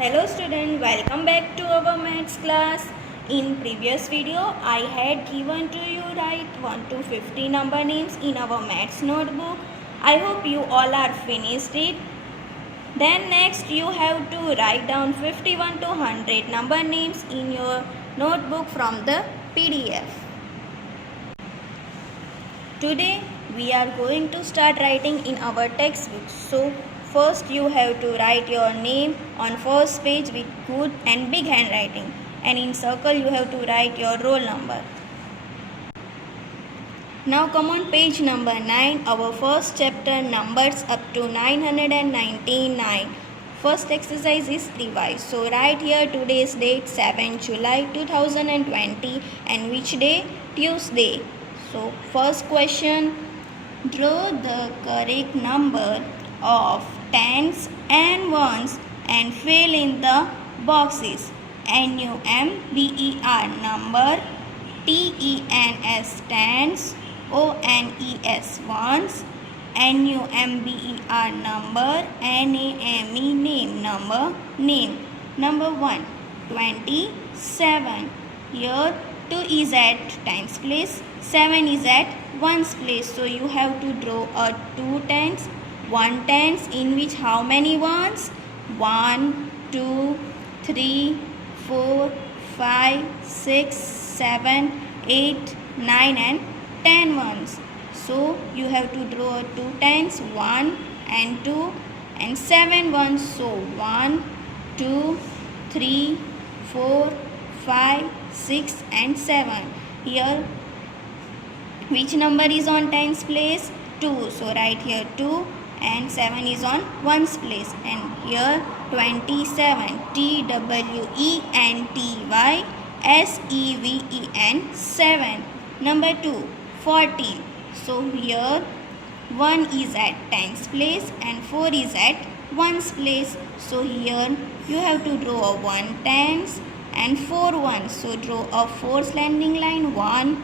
Hello student, welcome back to our maths class. In previous video, I had given to you write 1 to 50 number names in our maths notebook. I hope you all are finished it. Then next you have to write down 51 to 100 number names in your notebook from the PDF. Today we are going to start writing in our textbook. So first you have to write your name on first page with good and big handwriting, and in circle you have to write your roll number. Now come on page number 9, our first chapter numbers up to 999. First exercise is revise. So write here today's date 7 July 2020 and which day? Tuesday. So first question, draw the correct number of tens and ones and fill in the boxes. NUMBER number, TENS tens, ONES ones, NUMBER number, NAME name number, name. Number 1, 27. Here 2 is at tens place, 7 is at ones place. So you have to draw a 2 tens, 1 tens in which how many ones? 1, 2, 3, 4, 5, 6, 7, 8, 9 and 10 ones. So you have to draw 2 tens, 1 and 2 and 7 ones. So 1, 2, 3, 4, 5, 6 and 7. Here which number is on tens place? 2. So write here 2 and 7 is on ones place. And here 27. TWENTYSEVEN 7. Number 2. 14. So here 1 is at tens place and 4 is at ones place. So here you have to draw a 1 tens and 4 ones. So draw a 4 slanting line, 1,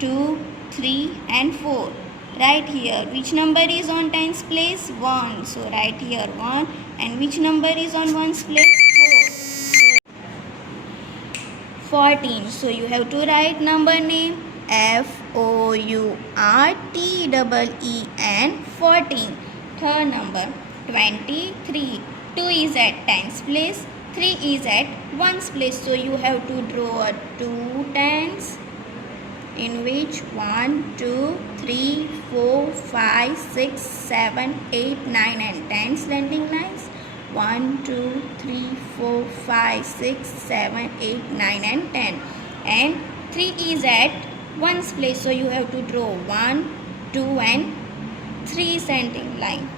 2, 3 and 4. Write here which number is on tens place? 1. So write here 1 and which number is on ones place? 4. 14. So you have to write number name FOURTEEN 14. Third number 23. 2 is at tens place, 3 is at ones place. So you have to draw a 2 tens in which 1, 2, 3, 4, 5, 6, 7, 8, 9 and 10 slanting lines. 1, 2, 3, 4, 5, 6, 7, 8, 9 and 10. And 3 is at ones place. So you have to draw 1, 2 and 3 slanting line.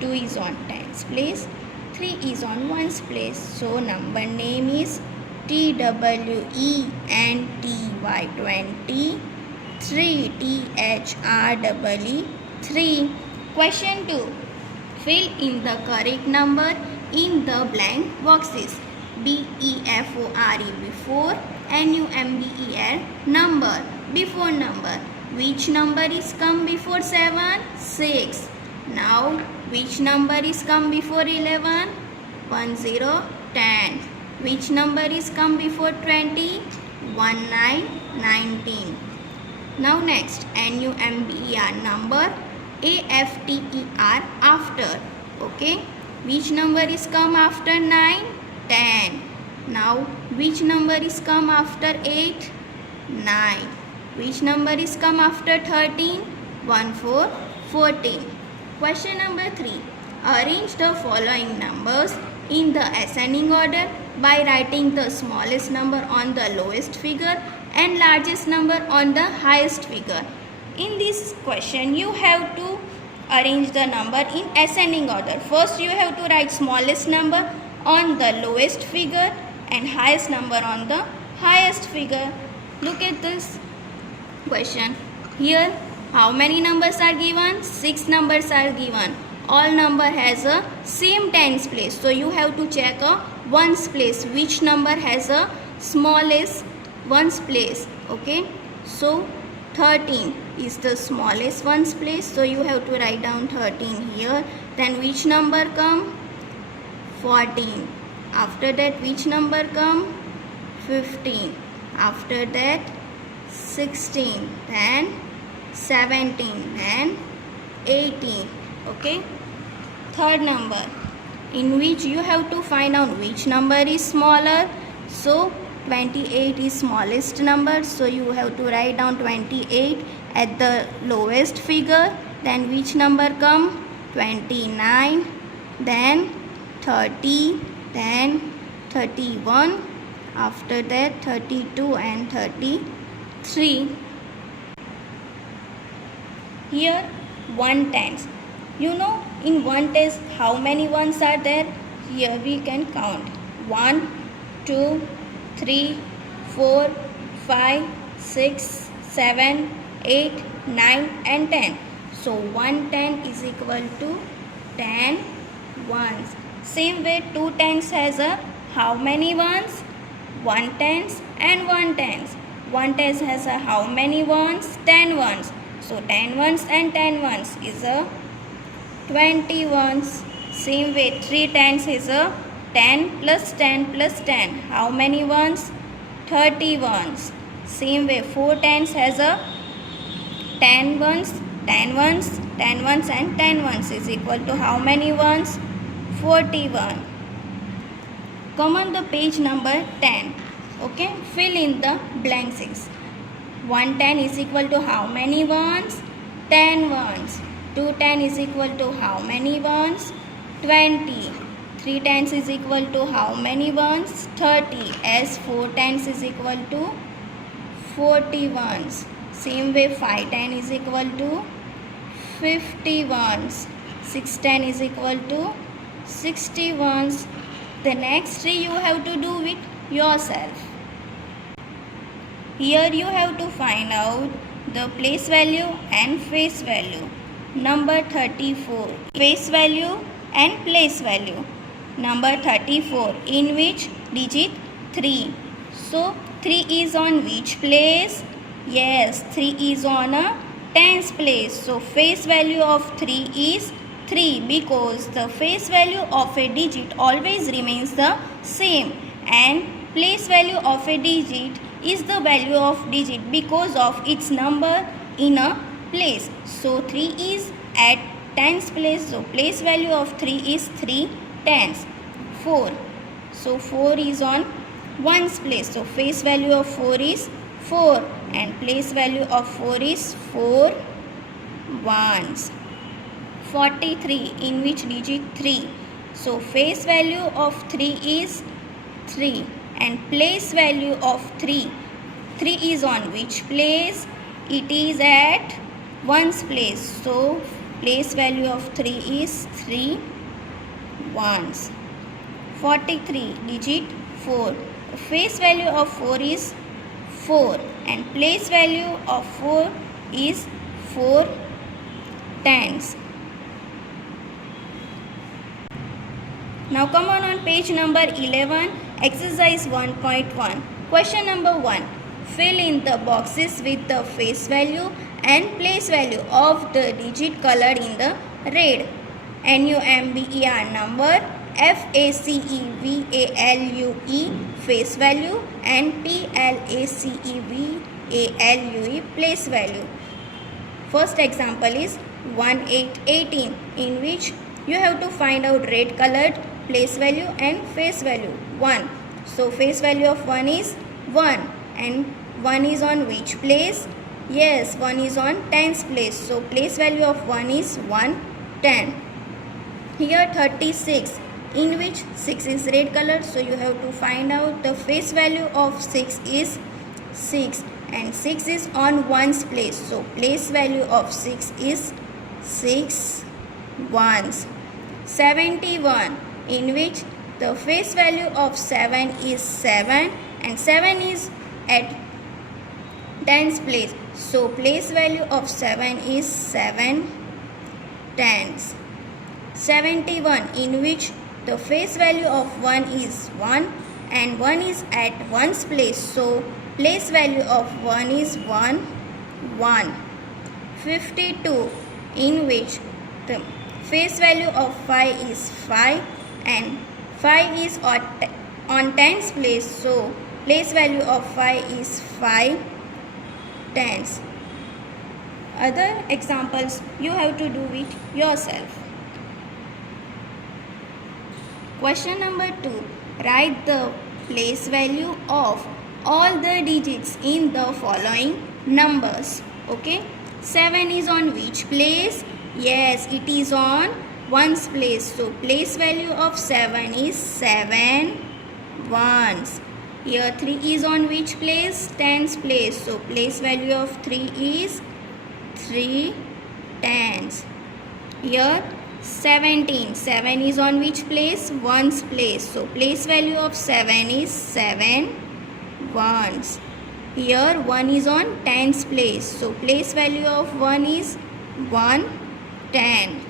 2 is on tens place, 3 is on ones place. So number name is TWENTY 20, 3 THREE 3. Question 2. Fill in the correct number in the blank boxes. BEFORE before, NUMBER number, before number. Which number is come before 7? 6. Now which number is come before 11? 10, 10. Which number is come before 20? 19, 19. Now next, NUMBER number, AFTER after. Okay. Which number is come after 9? 10. Now which number is come after 8? 9. Which number is come after 13? 14. Question number 3. Arrange the following numbers in the ascending order by writing the smallest number on the lowest figure and largest number on the highest figure. In this question you have to arrange the number in ascending order. First you have to write smallest number on the lowest figure and highest number on the highest figure. Look at this question. Here how many numbers are given? 6 numbers are given. All number has a same tens place. So you have to check a ones place. Which number has a smallest ones place? Okay. So 13 is the smallest ones place. So you have to write down 13 here. Then which number come? 14. After that which number come? 15. After that 16, then 17, then 18. Okay. Third number, in which you have to find out which number is smaller. So 28 is smallest number, so you have to write down 28 at the lowest figure. Then which number come? 29, then 30, then 31, after that 32 and 33. Here 1 tens. You know in 1 tens how many ones are there? Here we can count 1, 2, 3, 4, 5, 6, 7, 8, 9 and 10. So 1 ten is equal to 10 ones. Same way 2 tens has a how many ones? 1 tens and 1 tens. 1 tens has a how many ones? 10 ones. So 10 ones and 10 ones is a 20 ones. Same way 3 tens is a 10 plus 10 plus 10. How many ones? 30 ones. Same way 4 tens has a 10 ones, 10 ones, 10 ones and 10 ones is equal to how many ones? 41. Come on the page number 10. Okay, fill in the blanks. 1 ten is equal to how many ones? 10 ones. 2 ten is equal to how many ones? 20. 3 tens is equal to how many ones? 30. As 4 tens is equal to 40 ones. Same way 5 ten is equal to 50 ones. 6 ten is equal to 60 ones. The next three you have to do it yourself. Here you have to find out the place value and face value. Number 34, face value and place value. Number 34, in which digit? 3. So 3 is on which place? Yes, 3 is on a tens place. So face value of 3 is 3 because the face value of a digit always remains the same, and place value of a digit is the value of digit because of its number in a place. So 3 is at tens place. So place value of 3 is 3 tens. 4. So 4 is on ones place. So face value of 4 is 4 and place value of 4 is 4 ones. 43, in which digit? 3. So face value of 3 is 3 and place value of 3. 3 is on which place? It is at ones place. So place value of 3 is 3 ones. 43, digit 4. Face value of 4 is 4 and place value of 4 is 4 tens. Now come on page number 11, exercise 1.1. Question number 1. Fill in the boxes with the face value and place value of the digit colored in the red. NUMBER number, FACEVALUE face value and PLACEVALUE place value. First example is 1818, in which you have to find out red colored place value and face value 1. So face value of 1 is 1 and 1 is on which place? Yes, 1 is on tens place. So place value of 1 is 1 10. Here 36, in which 6 is red color. So you have to find out the face value of 6 is 6 and 6 is on ones place. So place value of 6 is 6 ones. 71, in which the face value of 7 is 7 and 7 is at tens place. So place value of 7 is 7 tens. 71, in which the face value of 1 is 1 and 1 is at ones place. So place value of 1 is 1 1. 52, in which the face value of 5 is 5 and 5 is on tens place, so place value of 5 is 5 tens. Other examples you have to do it yourself. Question number 2. Write the place value of all the digits in the following numbers. Okay. 7 is on which place? Yes, it is on ones place. So place value of 7 is 7 ones. Here 3 is on which place? Tens place. So place value of 3 is 3 tens. Here 17. 7 is on which place? Ones place. So place value of 7 is 7 ones. Here 1 is on tens place. So place value of 1 is 1 10.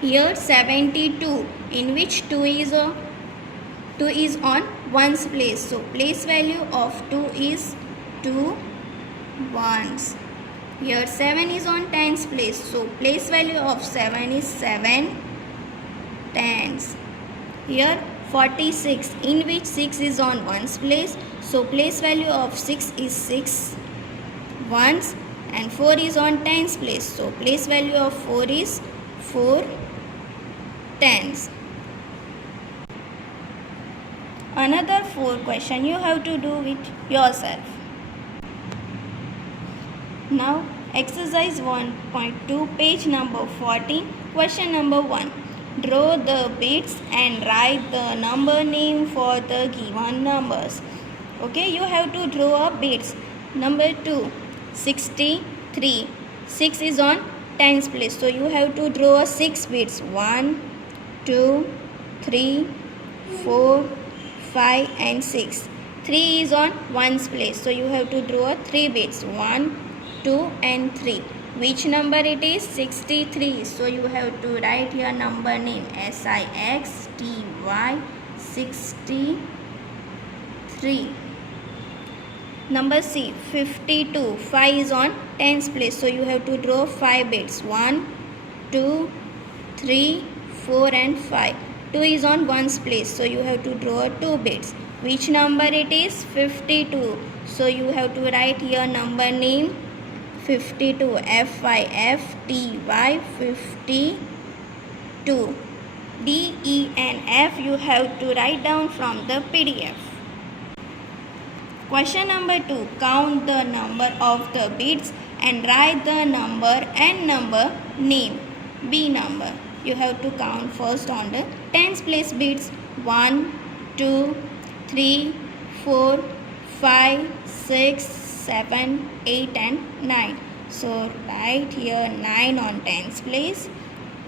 Here 72. In which 2 is on ones place. So place value of 2 is 2 ones. Here 7 is on tens place. So place value of 7 is 7 tens. Here 46. In which 6 is on ones place. So place value of 6 is 6 ones. And 4 is on tens place. So place value of 4 is 4 tens. Another 4 question you have to do it yourself. Now exercise 1.2 page number 14, question number 1. Draw the bits and write the number name for the given numbers. Okay, you have to draw a bits. Number 2, 63. 6 is on tens place. So you have to draw 6 bits. 1, 2, 3, 4, 5 and 6. 3 is on ones place. So you have to draw 3 bits. 1, 2 and 3. Which number it is? 63. So you have to write your number name. SIXTY 63. Number C, 52. 5 is on tens place. So you have to draw 5 bits. 1, 2, 3, 4 and 5. 2 is on ones place. So you have to draw 2 bits. Which number it is? 52. So you have to write your number name 52. FIFTY 52. D, E and F you have to write down from the PDF. Question number 2. Count the number of the bits and write the number and number name. B number. You have to count first on the tens place bits. 1, 2, 3, 4, 5, 6, 7, 8 and 9. So write here 9 on tens place.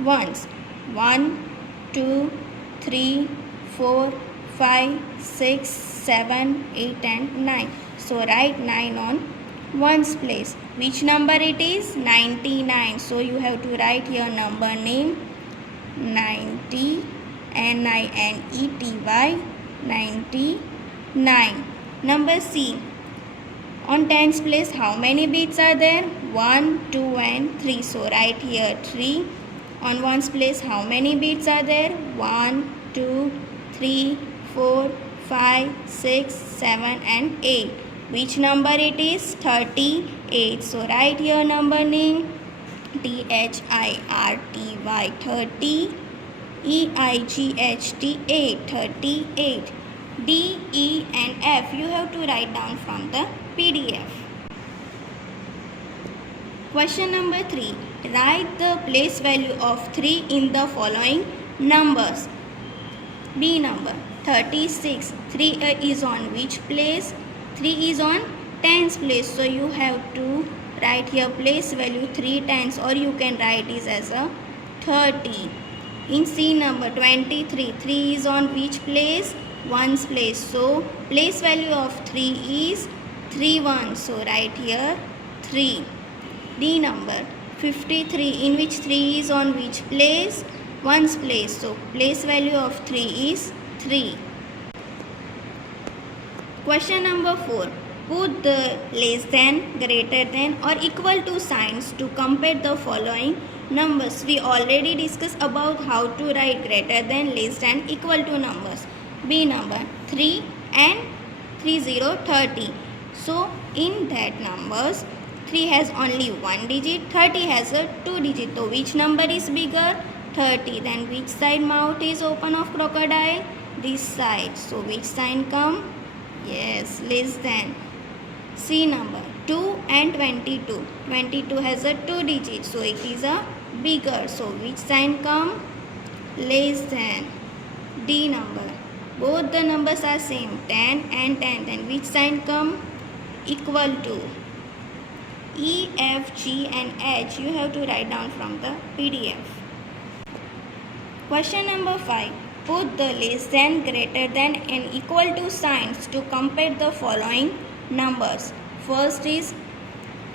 Ones. 1, 2, 3, 4, 5, 6, 7, 8 and 9. So write 9 on ones place. Which number it is? 99. So you have to write your number name 90. NINETY 99. Number C. On tens place how many bits are there? 1, 2 and 3. So write here 3. On ones place how many bits are there? 1, 2, 3, 4, 5, 6, 7 and 8. Which number it is? 38. So write your number name THIRTY 30. EIGHT 8. 38. D, E and F you have to write down from the PDF. Question number 3. Write the place value of 3 in the following numbers. B number 36. 3 is on which place? 3 is on tens place. So you have to write here place value 3 tens, or you can write it as a 30. In C number 23. 3 is on which place? Ones place. So place value of 3 is 3 ones. So write here 3. D number 53. In which 3 is on which place? Ones place. So place value of 3 is 3. Question number 4. Put the less than, greater than or equal to signs to compare the following numbers. We already discussed about how to write greater than, less than, equal to numbers. B number 3 and 30. So in that numbers 3 has only one digit, 30 has a two digit. So which number is bigger? 30. Then which side mouth is open of crocodile? This side. So which sign come? Yes, less than. C number 2 and 22. 22 has a two digit, so it is a bigger. So which sign come? Less than. D number. Both the numbers are same, 10 and 10. Then which sign come? Equal to. E, F, G and H you have to write down from the PDF. Question number 5. Put the less than, greater than and equal to signs to compare the following numbers. First is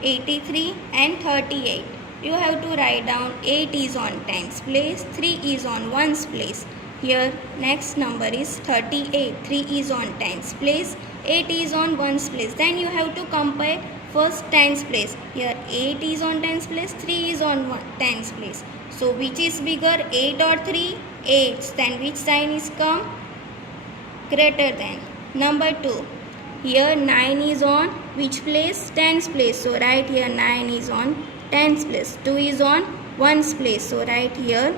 83 and 38. You have to write down 8 is on tens place, 3 is on ones place. Here next number is 38. 3 is on tens place, 8 is on ones place. Then you have to compare first tens place. Here 8 is on tens place, 3 is on tens place. So which is bigger, 8 or 3? 8. Then which sign is come? Greater than. Number 2. Here 9 is on which place? Tens place. So write here 9 is on tens place. 2 is on ones place. So write here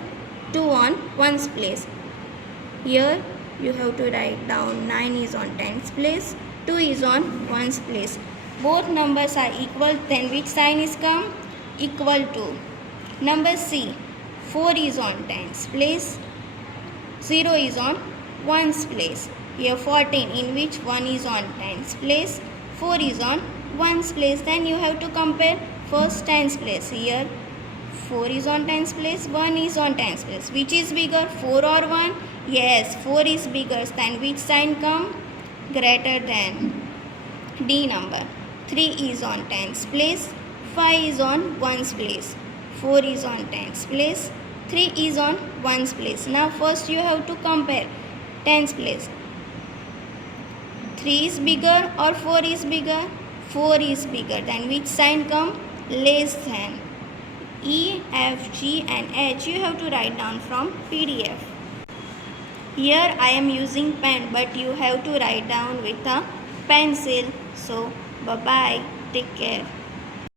2 on ones place. Here you have to write down 9 is on tens place, 2 is on ones place. Both numbers are equal. Then which sign is come? Equal to. Number C. 4 is on tens place, 0 is on ones place. Here 14 in which 1 is on tens place, 4 is on ones place. Then you have to compare first tens place. Here 4 is on tens place, 1 is on tens place. Which is bigger, 4 or 1? Yes, 4 is bigger. Then which sign come? Greater than. D number. 3 is on tens place, 5 is on ones place, 4 is on tens place, 3 is on ones place. Now first you have to compare tens place. 3 is bigger or 4 is bigger? 4 is bigger. Then which sign come? Less than. E, F, G and H you have to write down from PDF. Here I am using pen, but you have to write down with a pencil. So bye bye. Take care.